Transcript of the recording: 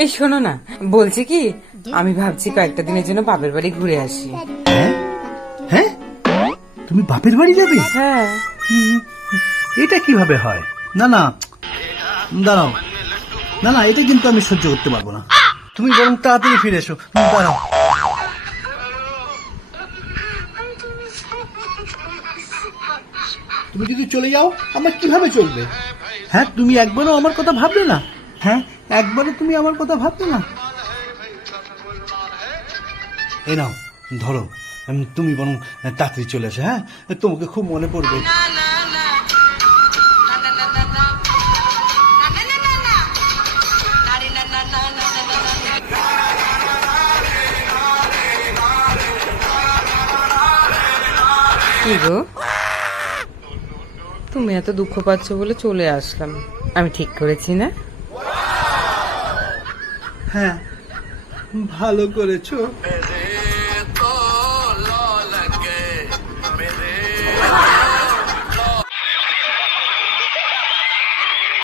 এই শোনো না, বলছি কি, আমি ভাবছি কয়েকটা দিনের জন্য বাপের বাড়ি ঘুরে আসি। হ্যাঁ হ্যাঁ, তুমি বাপের বাড়ি যাবে? হ্যাঁ। এটা কিভাবে হয়? না না, দাঁড়াও, না না, এটা কিন্তু আমি সহ্য করতে পারবো না। তুমি বরং তাড়াতাড়ি ফিরে এসো। দাঁড়াও, তুমি যদি চলে যাও আমার কিভাবে চলবে? হ্যাঁ, তুমি একবারও আমার কথা ভাবলে না? হ্যাঁ, একবারও তুমি আমার কথা ভাবলে না? এই নাও, ধরো, তুমি বরং তাড়াতাড়ি চলে আসো। হ্যাঁ, তোমাকে খুব মনে পড়বে। কি গো, তুমি এত দুঃখ পাচ্ছ বলে চলে আসলাম। আমি ঠিক করেছি না? হ্যাঁ, ভালো করেছো।